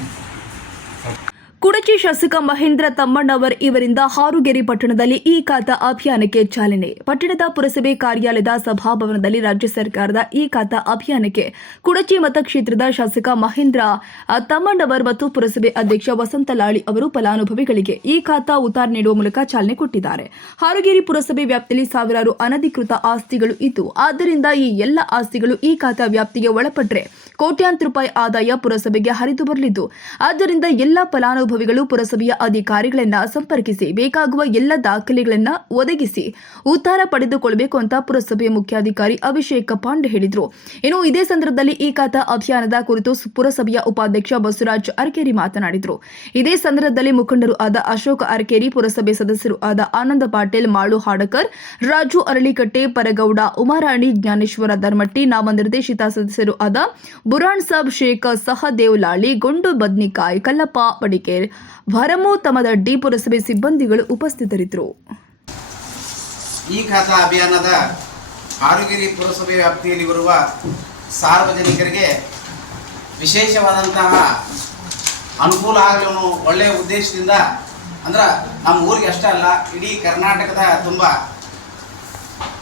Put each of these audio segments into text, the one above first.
Thank you. Kudachi ಶಾಸಕ ಮಹೇಂದ್ರ ತಮ್ಮಣ್ಣವರ್ ಇವರಿಂದ ಹಾರುಗೆರೆ ಪಟ್ಟಣದಲ್ಲಿ ಈ ಖಾತಾ ಅಭಿಯಾನಕ್ಕೆ ಚಾಲನೆ. ಪಟ್ಟಣದ ಪುರಸಭೆ ಕಾರ್ಯಾಲಯದ ಸಭಾಭವನದಲ್ಲಿ ರಾಜ್ಯ ಸರ್ಕಾರದ ಈ ಖಾತಾ ಅಭಿಯಾನಕ್ಕೆ ಕುಡಚಿ ಮತಕ್ಷೇತ್ರದ ಶಾಸಕ ಮಹೇಂದ್ರ ತಮ್ಮಣ್ಣವರ್ ಮತ್ತು ಪುರಸಭೆ ಅಧ್ಯಕ್ಷ ವಸಂತ ಲಾಳಿ ಅವರು ಫಲಾನುಭವಿಗಳಿಗೆ ಈ ಖಾತಾ ಉತ್ತಾರ ನೀಡುವ ಮೂಲಕ ಚಾಲನೆ ಕೊಟ್ಟಿದ್ದಾರೆ. ಹಾರುಗೇರಿ ಪುರಸಭೆ ವ್ಯಾಪ್ತಿಯಲ್ಲಿ ಸಾವಿರಾರು ಅನಧಿಕೃತ ಆಸ್ತಿಗಳು ಇದ್ದು, ಆದ್ದರಿಂದ ಈ ಎಲ್ಲ ಆಸ್ತಿಗಳು ಈ ಖಾತಾ ವ್ಯಾಪ್ತಿಗೆ ಒಳಪಟ್ಟರೆ ಕೋಟ್ಯಾಂತರ ರೂಪಾಯಿ ಆದಾಯ ಪುರಸಭೆಗೆ ಹರಿದು ಬರಲಿದ್ದು, ಆದ್ದರಿಂದ ಎಲ್ಲ ಫಲಾನುಭವಿಗಳು ಪುರಸಭೆಯ ಅಧಿಕಾರಿಗಳನ್ನ ಸಂಪರ್ಕಿಸಿ ಬೇಕಾಗುವ ಎಲ್ಲ ದಾಖಲೆಗಳನ್ನ ಒದಗಿಸಿ ಉತ್ತರ ಪಡೆದುಕೊಳ್ಳಬೇಕು ಅಂತ ಪುರಸಭೆಯ ಮುಖ್ಯಾಧಿಕಾರಿ ಅಭಿಷೇಕ್ ಪಾಂಡೆ ಹೇಳಿದರು. ಇನ್ನು ಇದೇ ಸಂದರ್ಭದಲ್ಲಿ ಈ ಅಭಿಯಾನದ ಕುರಿತು ಪುರಸಭೆಯ ಉಪಾಧ್ಯಕ್ಷ ಬಸವರಾಜ್ ಅರಕೇರಿ ಮಾತನಾಡಿದರು. ಇದೇ ಸಂದರ್ಭದಲ್ಲಿ ಮುಖಂಡರು ಆದ ಅಶೋಕ್ ಅರಕೇರಿ, ಪುರಸಭೆ ಸದಸ್ಯರು ಆದ ಆನಂದ ಪಾಟೀಲ್, ಮಾಳು ಹಾಡಕರ್, ರಾಜು ಅರಳಿಕಟ್ಟೆ, ಪರಗೌಡ, ಉಮಾರಾಣಿ, ಜ್ಞಾನೇಶ್ವರ ಧರ್ಮಟ್ಟಿ, ನಾಮನಿರ್ದೇಶಿತ ಸದಸ್ಯರು ಆದ ಬುರಾಣ್ ಸಾಬ್ ಶೇಖ್ ಸಹದೇವ್ ಲಾಳಿ ಗೊಂಡು ಬದ್ನಿಕಾಯ್, ಕಲ್ಲಪ್ಪ ಬಡಿಕೇರ್ ಭರಮು ತಮದಡ್ಡಿ ಪುರಸಭೆ ಸಿಬ್ಬಂದಿಗಳು ಉಪಸ್ಥಿತರಿದ್ದರು. ಈ ಖಾತಾ ಅಭಿಯಾನದ ಆರುಗಿರಿ ಪುರಸಭೆ ವ್ಯಾಪ್ತಿಯಲ್ಲಿ ಬರುವ ಸಾರ್ವಜನಿಕರಿಗೆ ವಿಶೇಷವಾದಂತಹ ಅನುಕೂಲ ಆಗಲು ಒಳ್ಳೆಯ ಉದ್ದೇಶದಿಂದ, ಅಂದ್ರೆ ನಮ್ಮ ಊರಿಗೆ ಅಷ್ಟೇ ಅಲ್ಲ, ಇಡೀ ಕರ್ನಾಟಕದ ತುಂಬ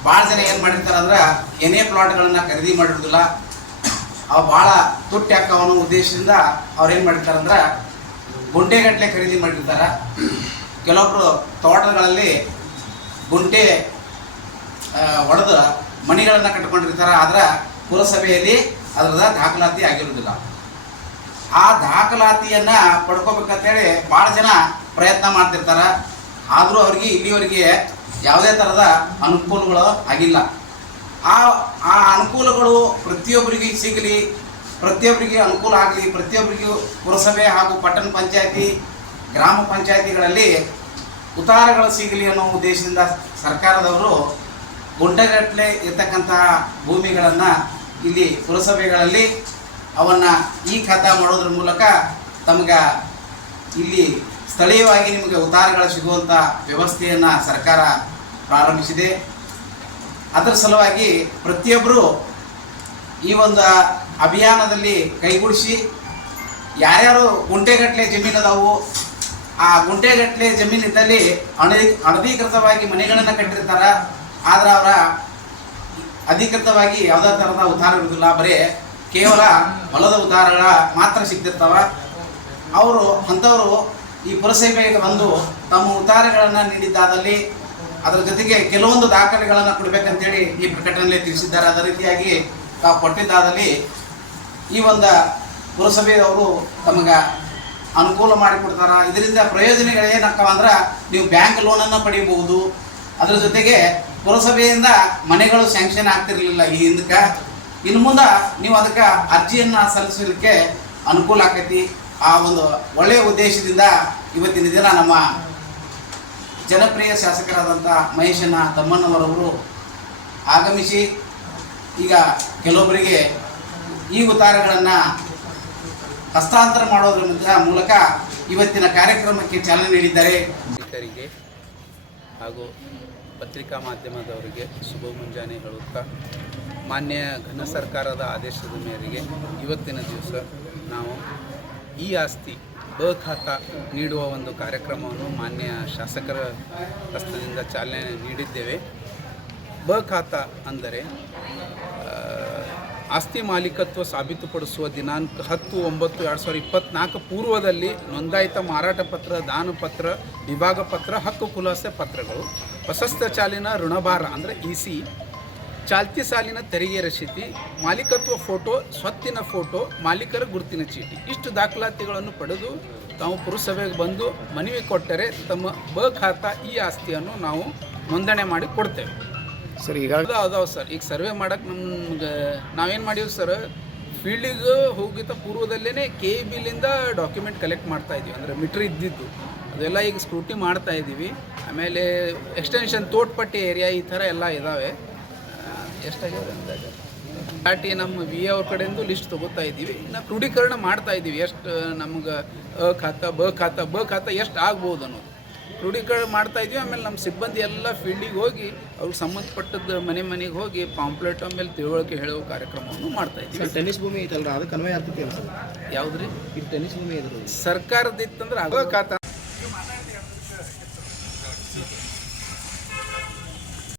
ಭಾಳ ಜನ ಏನು ಮಾಡಿರ್ತಾರೆ ಅಂದ್ರೆ ಏನೇ ಪ್ಲಾಟ್ಗಳನ್ನು ಖರೀದಿ ಮಾಡಿರೋದಿಲ್ಲ. ಅವು ಭಾಳ ತುಟ್ಟಿ ಹಾಕೋ ಉದ್ದೇಶದಿಂದ ಅವ್ರು ಏನು ಮಾಡಿರ್ತಾರೆ ಅಂದ್ರೆ ಗುಂಟೆಗಟ್ಟಲೆ ಖರೀದಿ ಮಾಡಿರ್ತಾರೆ. ಕೆಲವೊಬ್ಬರು ತೋಟಗಳಲ್ಲಿ ಗುಂಟೆ ಒಡೆದು ಮಣಿಗಳನ್ನು ಕಟ್ಕೊಂಡಿರ್ತಾರೆ. ಆದರೆ ಪುರಸಭೆಯಲ್ಲಿ ಅದರದ ದಾಖಲಾತಿ ಆಗಿರುವುದಿಲ್ಲ. ಆ ದಾಖಲಾತಿಯನ್ನ ಪಡ್ಕೋಬೇಕಂತೇಳಿ ಭಾಳ ಜನ ಪ್ರಯತ್ನ ಮಾಡ್ತಿರ್ತಾರೆ. ಆದರೂ ಅವ್ರಿಗೆ ಇಲ್ಲಿವರೆಗೆ ಯಾವುದೇ ಥರದ ಅನುಕೂಲಗಳು ಆಗಿಲ್ಲ. ಆ ಆ ಅನುಕೂಲಗಳು ಪ್ರತಿಯೊಬ್ಬರಿಗೆ ಸಿಗಲಿ. ಪ್ರತಿಯೊಬ್ಬರಿಗೆ ಅನುಕೂಲ ಆಗಲಿ, ಪ್ರತಿಯೊಬ್ಬರಿಗೂ ಪುರಸಭೆ ಹಾಗೂ ಪಟ್ಟಣ ಪಂಚಾಯತಿ, ಗ್ರಾಮ ಪಂಚಾಯತಿಗಳಲ್ಲಿ ಉತ್ತಾರಗಳು ಸಿಗಲಿ ಅನ್ನೋ ಉದ್ದೇಶದಿಂದ ಸರ್ಕಾರದವರು ಗುಂಡಗಟ್ಟಲೆ ಇರ್ತಕ್ಕಂತಹ ಭೂಮಿಗಳನ್ನು ಇಲ್ಲಿ ಪುರಸಭೆಗಳಲ್ಲಿ ಅವನ್ನು ಈ ಖಾತಾ ಮಾಡೋದ್ರ ಮೂಲಕ ತಮಗೆ ಇಲ್ಲಿ ಸ್ಥಳೀಯವಾಗಿ ನಿಮಗೆ ಉತ್ತಾರಗಳು ಸಿಗುವಂಥ ವ್ಯವಸ್ಥೆಯನ್ನು ಸರ್ಕಾರ ಪ್ರಾರಂಭಿಸಿದೆ. ಅದರ ಸಲುವಾಗಿ ಪ್ರತಿಯೊಬ್ಬರು ಈ ಒಂದು ಅಭಿಯಾನದಲ್ಲಿ ಕೈಗೂಡಿಸಿ ಯಾರ್ಯಾರು ಗುಂಟೆಗಟ್ಟಲೆ ಜಮೀನು ಅದಾವು ಆ ಗುಂಟೆಗಟ್ಟಲೆ ಜಮೀನಿದ್ದಲ್ಲಿ ಅನಧಿ ಅನಧಿಕೃತವಾಗಿ ಮನೆಗಳನ್ನು ಕಟ್ಟಿರ್ತಾರೆ. ಆದ್ರೆ ಅವರ ಅಧಿಕೃತವಾಗಿ ಯಾವುದೇ ಥರದ ಉದ್ಧಾರ ಇರುವುದಿಲ್ಲ ಬರೀ ಕೇವಲ ಹೊಲದ ಉದ್ಧಾರಗಳ ಮಾತ್ರ ಸಿಗ್ತಿರ್ತಾವ. ಅವರು, ಅಂಥವರು ಈ ಪುರಸಭೆಗೆ ಬಂದು ತಮ್ಮ ಉತ್ತಾರಗಳನ್ನು ನೀಡಿದ್ದಾದಲ್ಲಿ ಅದರ ಜೊತೆಗೆ ಕೆಲವೊಂದು ದಾಖಲೆಗಳನ್ನು ಕೊಡಬೇಕಂತೇಳಿ ಈ ಪ್ರಕಟಣೆಯಲ್ಲಿ ತಿಳಿಸಿದ್ದಾರೆ. ಅದೇ ರೀತಿಯಾಗಿ ತಾವು ಕೊಟ್ಟಿದ್ದಾದಲ್ಲಿ ಈ ಒಂದು ಪುರಸಭೆಯವರು ತಮಗೆ ಅನುಕೂಲ ಮಾಡಿಕೊಡ್ತಾರೆ. ಇದರಿಂದ ಪ್ರಯೋಜನಗಳು ಏನಕ್ಕವ ಅಂದ್ರೆ ನೀವು ಬ್ಯಾಂಕ್ ಲೋನನ್ನು ಪಡೆಯಬಹುದು ಅದರ ಜೊತೆಗೆ ಪುರಸಭೆಯಿಂದ ಮನೆಗಳು ಸ್ಯಾಂಕ್ಷನ್ ಆಗ್ತಿರ್ಲಿಲ್ಲ ಈ ಹಿಂದಕ್ಕೆ ಇನ್ನು ಮುಂದೆ ನೀವು ಅದಕ್ಕೆ ಅರ್ಜಿಯನ್ನು ಸಲ್ಲಿಸಲಿಕ್ಕೆ ಅನುಕೂಲ ಆಕೈತಿ. ಆ ಒಂದು ಒಳ್ಳೆಯ ಉದ್ದೇಶದಿಂದ ಇವತ್ತಿನ ದಿನ ನಮ್ಮ ಜನಪ್ರಿಯ ಶಾಸಕರಾದಂಥ ಮಹೇಶನ ತಮ್ಮಣ್ಣವರವರು ಆಗಮಿಸಿ ಈಗ ಕೆಲವೊಬ್ಬರಿಗೆ ಈ ಉತ್ತಾರಗಳನ್ನು ಹಸ್ತಾಂತರ ಮಾಡೋದ್ರ ಮೂಲಕ ಇವತ್ತಿನ ಕಾರ್ಯಕ್ರಮಕ್ಕೆ ಚಾಲನೆ ನೀಡಿದ್ದಾರೆ. ಹಾಗೂ ಪತ್ರಿಕಾ ಮಾಧ್ಯಮದವರಿಗೆ ಶುಭ ಮುಂಜಾನೆ ಹೇಳುತ್ತಾ ಮಾನ್ಯ ಘನ ಸರ್ಕಾರದ ಆದೇಶದ ಮೇರೆಗೆ ಇವತ್ತಿನ ದಿವಸ ನಾವು ಈ ಆಸ್ತಿ ಬ ಖಾತಾ ನೀಡುವ ಒಂದು ಕಾರ್ಯಕ್ರಮವನ್ನು ಮಾನ್ಯ ಶಾಸಕರ ಹಸ್ತದಿಂದ ಚಾಲನೆ ನೀಡಿದ್ದೇವೆ. ಬ ಖಾತಾ ಅಂದರೆ ಆಸ್ತಿ ಮಾಲೀಕತ್ವ ಸಾಬೀತುಪಡಿಸುವ ದಿನಾಂಕ ಹತ್ತು ಒಂಬತ್ತು ಎರಡು ಸಾವಿರದ ಇಪ್ಪತ್ನಾಲ್ಕು ಪೂರ್ವದಲ್ಲಿ ನೋಂದಾಯಿತ ಮಾರಾಟ ಪತ್ರ, ದಾನ ಪತ್ರ, ವಿಭಾಗ ಪತ್ರ, ಹಕ್ಕು ಖುಲಾಸೆ ಪತ್ರಗಳು, ಪ್ರಶಸ್ತ ಚಾಲಿನ ಋಣಭಾರ ಅಂದರೆ ಇ ಸಿ ಚಾಲ್ತಿ ಸಾಲಿನ ತೆರಿಗೆ ರಸೀತಿ ಮಾಲೀಕತ್ವ ಫೋಟೋ, ಸ್ವತ್ತಿನ ಫೋಟೋ, ಮಾಲೀಕರ ಗುರುತಿನ ಚೀಟಿ. ಇಷ್ಟು ದಾಖಲಾತಿಗಳನ್ನು ಪಡೆದು ತಾವು ಪುರಸಭೆಗೆ ಬಂದು ಮನವಿ ಕೊಟ್ಟರೆ ತಮ್ಮ ಬ ಖಾತಾ ಈ ಆಸ್ತಿಯನ್ನು ನಾವು ನೋಂದಣಿ ಮಾಡಿ ಕೊಡ್ತೇವೆ. ಸರ್ ಈಗ ಅದಾವ ಸರ್. ಈಗ ಸರ್ವೆ ಮಾಡಕ್ಕೆ ನಮ್ಗೆ ನಾವೇನು ಮಾಡೀವಿ ಸರ್ ಫೀಲ್ಡಿಗೆ ಹೋಗಿದ್ದ ಪೂರ್ವದಲ್ಲೇ ಕೆ ಬಿಲಿಂದ ಡಾಕ್ಯುಮೆಂಟ್ ಕಲೆಕ್ಟ್ ಮಾಡ್ತಾ ಇದೀವಿ. ಅಂದರೆ ಮೀಟ್ರ್ ಇದ್ದಿದ್ದು. ಅದೆಲ್ಲ ಈಗ ಸ್ಕ್ರೂಟಿ ಮಾಡ್ತಾ ಇದ್ದೀವಿ. ಆಮೇಲೆ ಎಕ್ಸ್ಟೆನ್ಷನ್ ತೋಟಪಟ್ಟಿ ಏರಿಯಾ ಈ ಥರ ಎಲ್ಲ ಇದ್ದಾವೆ ಎಷ್ಟಾಗಿದೆ ಅಂದಾಗ ಟಿ ನಮ್ಮ ವಿ ಅವ್ರ ಕಡೆಯಿಂದ ಲಿಸ್ಟ್ ತೊಗೋತಾ ಇದ್ದೀವಿ. ನಾವು ಕ್ರೋಢೀಕರಣ ಮಾಡ್ತಾ ಇದ್ದೀವಿ. ಎಷ್ಟು, ನಮ್ಗೆ ಅ ಖಾತಾ, ಬ ಖಾತಾ ಬ ಖಾತಾ ಎಷ್ಟು ಆಗ್ಬೋದು ಅನ್ನೋದು. ಕ್ರೋಢೀಕರಣ ಮಾಡ್ತಾ ಇದ್ವಿ. ಆಮೇಲೆ ನಮ್ಮ ಸಿಬ್ಬಂದಿ ಎಲ್ಲ ಫೀಲ್ಡಿಗೆ ಹೋಗಿ ಅವ್ರಿಗೆ ಸಂಬಂಧಪಟ್ಟದ್ದು ಮನೆ ಮನೆಗೆ ಹೋಗಿ ಪಾಂಪ್ಲೆಟ್ ಆಮೇಲೆ ತಿಳುವಳಿಕೆ ಹೇಳೋ ಕಾರ್ಯಕ್ರಮವನ್ನು ಮಾಡ್ತಾ ಇದ್ವಿ. ಟೆನಿಸ್ ಭೂಮಿ ಐತಲ್ರ? ಅದಕ್ಕೆ ಅನ್ವಯ ಆಗ್ತೈತಿ ಯಾವ್ದು ರೀ ಯಾವುದ್ರಿ? ಇದು ಟೆನಿಸ್ ಭೂಮಿ ಇದ್ರು ಸರ್ಕಾರದ ಇತ್ತಂದ್ರೆ ಆಗೋ ಖಾತ